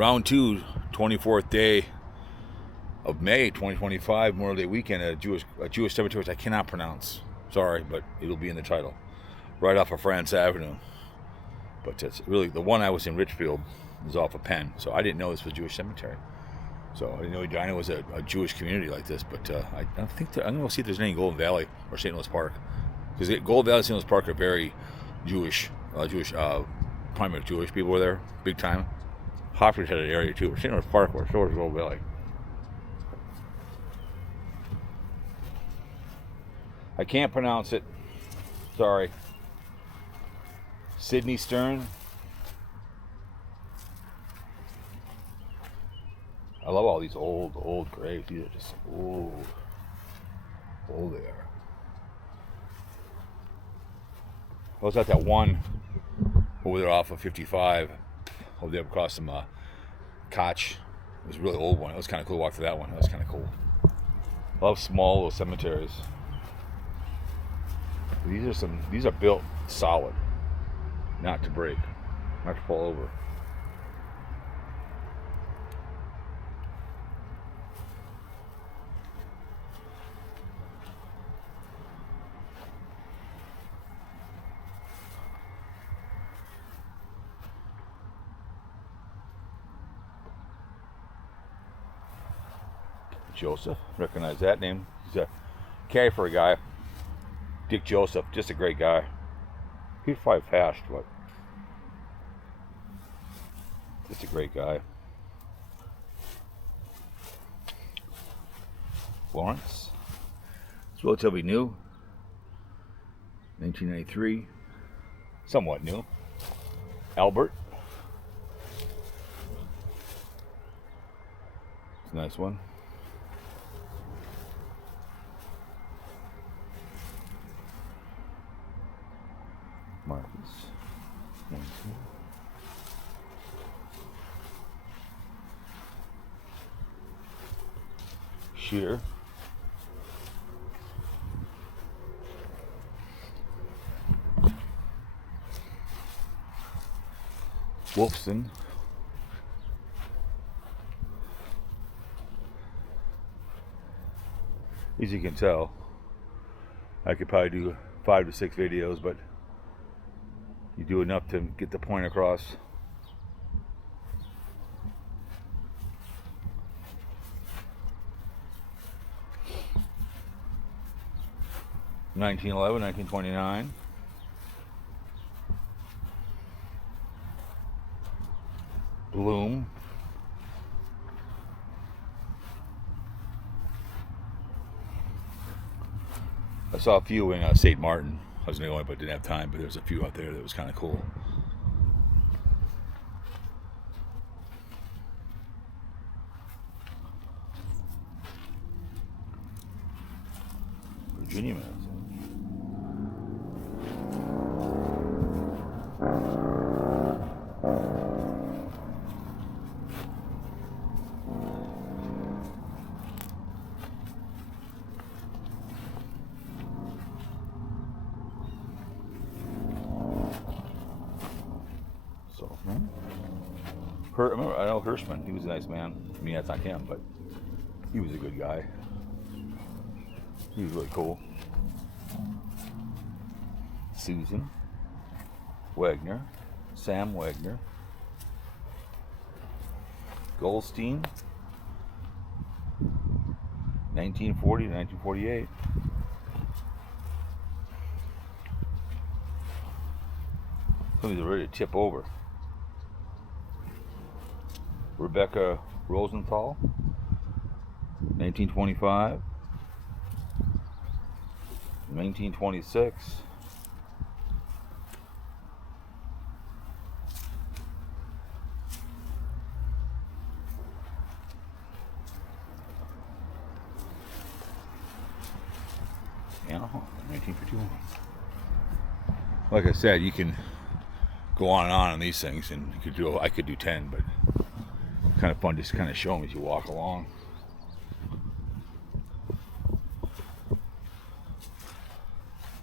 Round 2, 24th day of May 2025, Memorial Day weekend at a Jewish cemetery, which I cannot pronounce. Sorry, but it'll be in the title. Right off of France Avenue. But it's really, the one I was in Richfield is off of Penn, so I didn't know this was a Jewish cemetery. So I didn't know Edina was a Jewish community like this, but I don't think I'm going to see if there's any Golden Valley or St. Louis Park. Because Golden Valley and St. Louis Park are very Jewish, primarily Jewish people were there, big time. Hopkins had an area too, but St. Louis Park where so was Golden Valley. I can't pronounce it. Sorry. Sidney Stern. I love all these old graves. These are just old. Old they are. I was at that one over there off of 55, over there across from Koch. It was a really old one. It was kind of cool to walk through that one. That was kind of cool. I love small little cemeteries. These are built solid, not to break, not to fall over. Joseph, recognize that name. He's a carry for a guy. Dick Joseph, just a great guy. He's probably fast, but just a great guy. Florence, it's relatively new. 1993, somewhat new. Albert, it's a nice one. Marcus. Shear. Wolfson. As you can tell, I could probably do 5 to 6 videos, but you do enough to get the point across. (1911, 1929). Bloom. I saw a few in St. Martin. I was going to go in, but didn't have time. But there was a few out there that was kind of cool. Virginia Madison. I know Hirschman, he was a nice man. I mean, that's not him, but he was a good guy. He was really cool. Susan Wagner, Sam Wagner, Goldstein, 1940 to 1948. Some of these are ready to tip over. Rebecca Rosenthal, 1925, 1926, Anaheim, 1951. Like I said, you can go on these things, and I could do 10, but kind of fun just kind of show them as you walk along.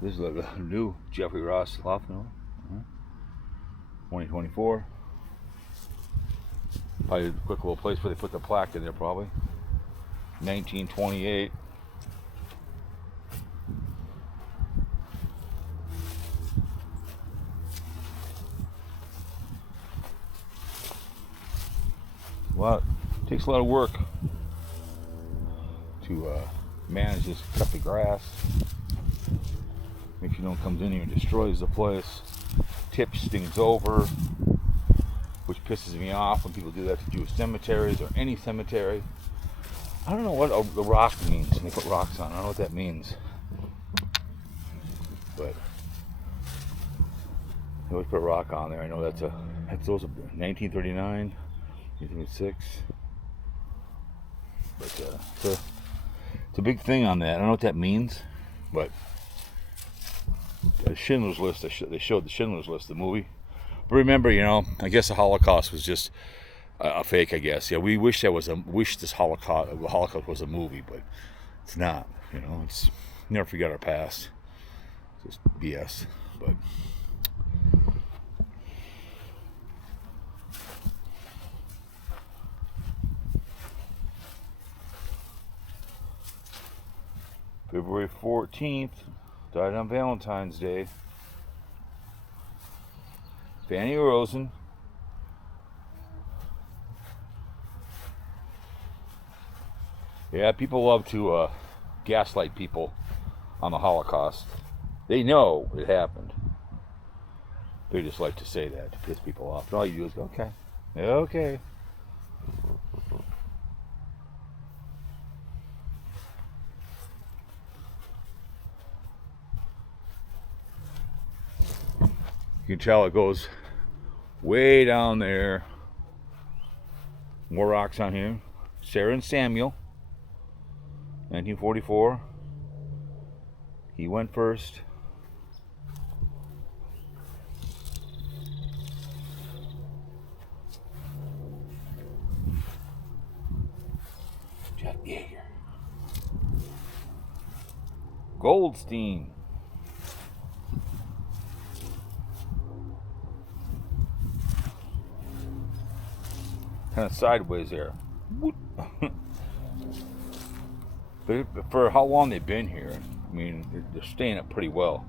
This is like a new Jeffrey Ross Loftmill, 2024. Probably a quick little place where they put the plaque in there, probably. 1928. Well, it takes a lot of work to manage this, cut the grass. Make sure no one comes in here and destroys the place. Tips things over, which pisses me off when people do that to Jewish cemeteries or any cemetery. I don't know what the rock means when they put rocks on. I don't know what that means. But they always put a rock on there. I know that's those are 1939, 1936. But it's a big thing on that. I don't know what that means, but Schindler's List. They showed the Schindler's List, the movie. But remember, I guess the Holocaust was just a fake. I guess. Yeah, we wish this Holocaust was a movie, but it's not. It's never forget our past. It's just BS. But February 14th. Died on Valentine's Day. Fanny Rosen. Yeah, people love to gaslight people on the Holocaust. They know it happened. They just like to say that to piss people off. And all you do is go, okay. Okay. You can tell it goes way down there. More rocks on here. Sarah and Samuel, 1944. He went first. Jack Yeager. Goldstein. Kind of sideways there. But for how long they've been here, I mean, they're staying up pretty well.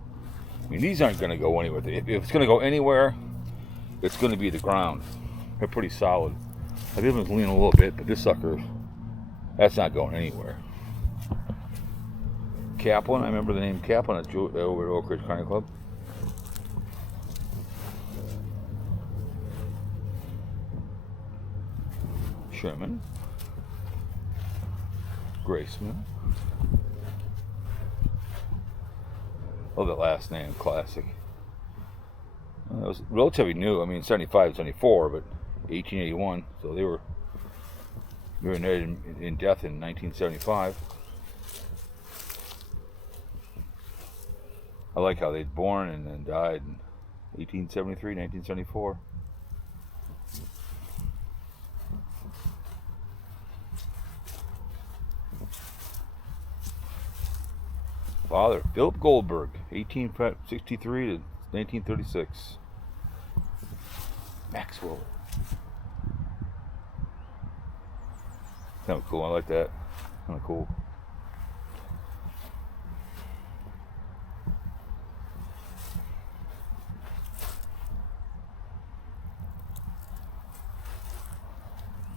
I mean, these aren't going to go anywhere. If it's going to go anywhere, it's going to be the ground. They're pretty solid. I think it's leaning a little bit, but this sucker, that's not going anywhere. Kaplan, I remember the name Kaplan over at Oak Ridge Country Club. Sherman, Graceman. Oh, that last name, classic. It was relatively new. I mean, 75, 74, but 1881. So they were in death in 1975. I like how they'd born and then died in 1873, 1974. Father, Philip Goldberg, 1863 to 1936. Maxwell. Kind of cool, I like that. Kind of cool.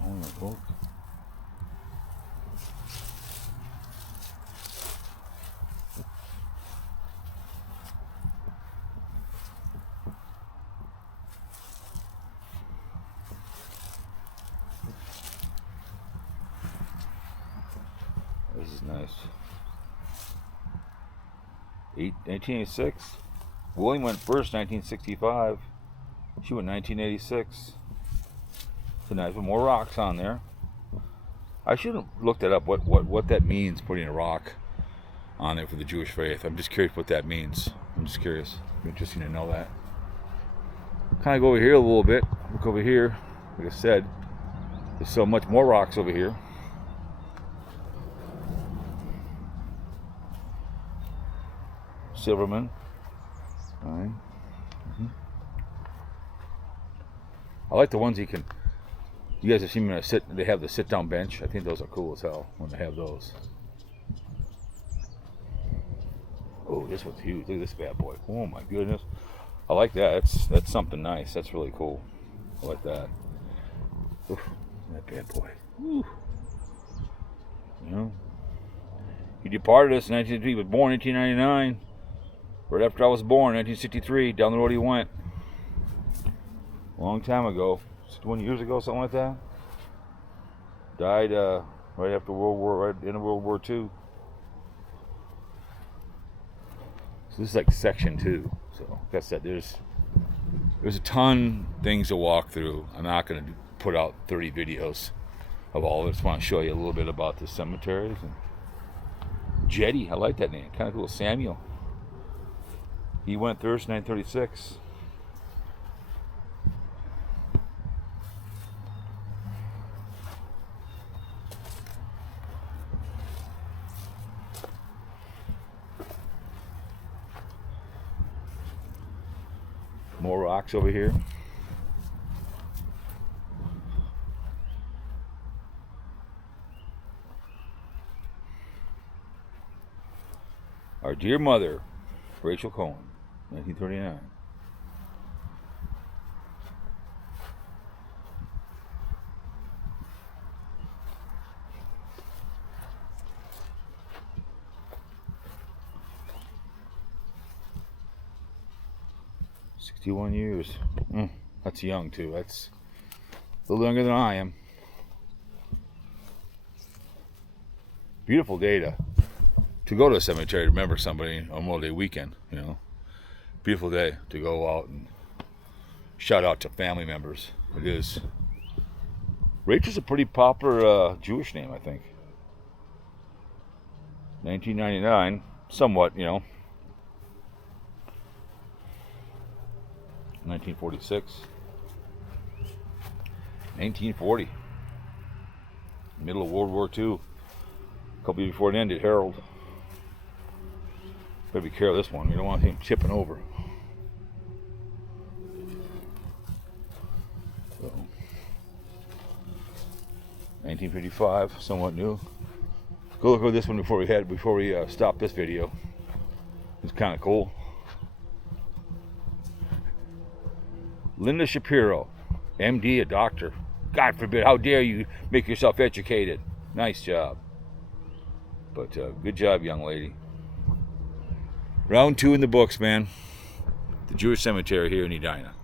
Oh, my book. This is nice. 1986. William went first, 1965. She went 1986. So nice, with more rocks on there. I should have looked that up. What that means, putting a rock on there for the Jewish faith. I'm just curious what that means. I'm just curious. It'd be interesting to know that. Kind of go over here a little bit. Look over here. Like I said, there's so much more rocks over here. Silverman. All right. I like the ones you can You guys have seen me they have the sit-down bench. I think those are cool as hell when they have those. Oh, this one's huge. Look at this bad boy. Oh my goodness. I like that. That's something nice. That's really cool. I like that. Oof, that bad boy. Woo. You know, he departed us in 1963. He was born in 1899. Right after I was born, 1963. Down the road he went. A long time ago. 20 years ago, something like that. Died right after right in World War II. So this is like section 2. So like I said, there's a ton of things to walk through. I'm not going to put out 30 videos of all of it. I just want to show you a little bit about the cemeteries. And Jetty, I like that name. Kind of cool. Samuel. He went Thursday, 1936. More rocks over here. Our dear mother, Rachel Cohen, 1939. "61 years. That's young too. That's a little younger than I am. Beautiful day to go to a cemetery to remember somebody on Memorial Day weekend. You know, beautiful day to go out and shout out to family members. It is. Rachel's a pretty popular Jewish name, I think. 1999, somewhat, you know. 1946, 1940, middle of World War II, a couple years before it ended. Harold, better be careful of this one. You don't want him tipping over. So, 1955, somewhat new. Go look at this one before we stop this video. It's kind of cool. Linda Shapiro, MD, a doctor. God forbid, how dare you make yourself educated. Nice job. But good job, young lady. Round 2 in the books, man. The Jewish cemetery here in Edina.